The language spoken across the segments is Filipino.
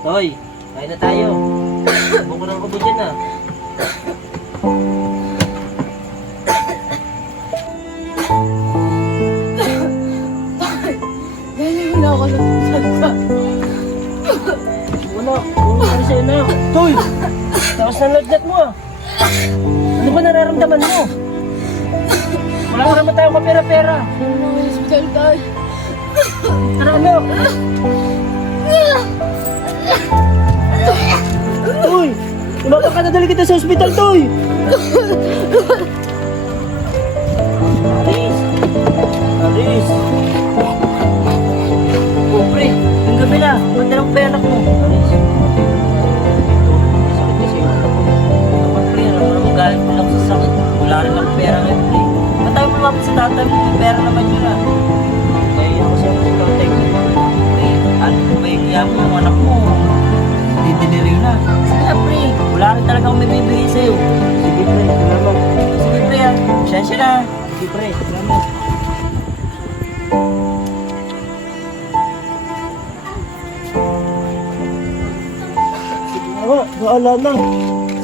Toy, kain na tayo. Buko ng kubo dyan ah. Galing na ako sa salsa. Wala, ano sa'yo na. Toy, taos ng lagnat mo ah. Ano ba nararamdaman mo? Wala ka naman tayong kapera-pera. Ano na ang hospital tayo? Tara anak. Toy, mapakadadali kita sa ospital, Toy. Aris. Aris. Oh, pre, yung gabi na. Manda lang pa yung anak mo. Aris. Sakit kasi yung anak mo. Kapag pre, alam mo naman galing mo lang sa sakit. Wala rin lang pera ngayon, pre. Ba't tayo lumapit sa tatay mo? May pera naman yun ah. Kaya ako siya sa tatay mo. Pre, ano ba yung iyak mo, yung anak mo? Didelivery na. Sige na, pre. Wala rin talaga akong may bibigay sa'yo. Sige, pre. Salamat. Sige, pre. Siyensya na. Sige, pre. Salamat. Sige na nga. Bahala na.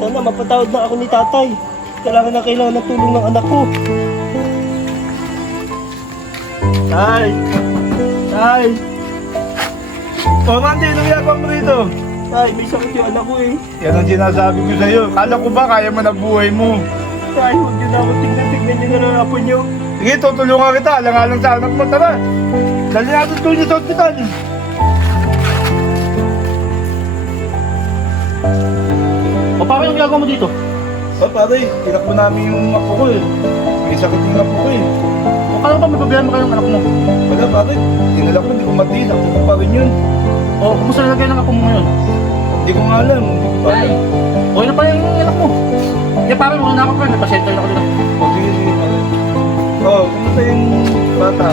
Sana mapatawad na ako ni tatay. Kailangan ng tulong ng anak ko. Tay! Tay! O, Mandy, anong ginagawa mo rito? Tay, may sakit yung anak ko eh. Yan ang sinasabi ko sa'yo. Kala ko ba kaya mo na buhay mo? Tay, huwag niyo na ako tignan niyo na lang apo niyo. Sige, tutulungan kita. Alang-alang sa anak mo. Tara. Dali natin tulong niyo sa ospital. O, paano yung ginagawa mo dito? Pare, tinakbo namin yung apo ko eh. May sakit yung apo ko eh. O, kala ba may problema kayong anak mo? Wala pare, tinalak ko, hindi ko matiis. Ako ko pa rin yun. O, kumusta nalagay ng apo mo ngayon? Hindi ko nga alam. Hindi ko pa alam. Okay na pa yung anak mo. Eh, parang muna na ako pa. Nagpa-center na ako dito. O, sige, sige pare. O, kumusta yung bata?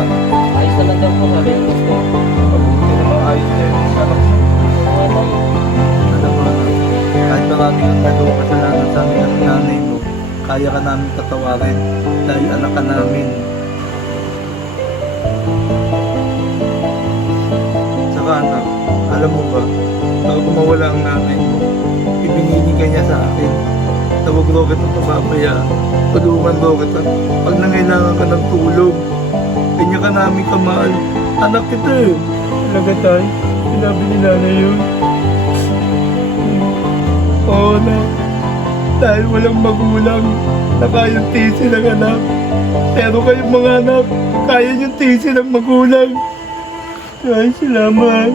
Ayos naman daw po, sabi ng gusto. Mabuti naman, ayos na yung anak mo. Alam mo, kahit maraming ang nagawa kasalanan sa amin ng nanay mo, kaya ka namin patawarin dahil anak ka namin. Saka anak, alam mo ba, bago mawala ang nanay mo, ibinigay ka niya sa akin. Tawag daw kita pababaya, tulungan daw kita pag nangailangan ka ng tulong. Kanya ka namin kamahal. Anak kita eh. Talaga tayo, sinabi ni nanay yun. Oo na, dahil walang magulang na kayang tisi ng anak. Pero kayong mga anak, kaya yung tisi ng magulang. Ay, salamat.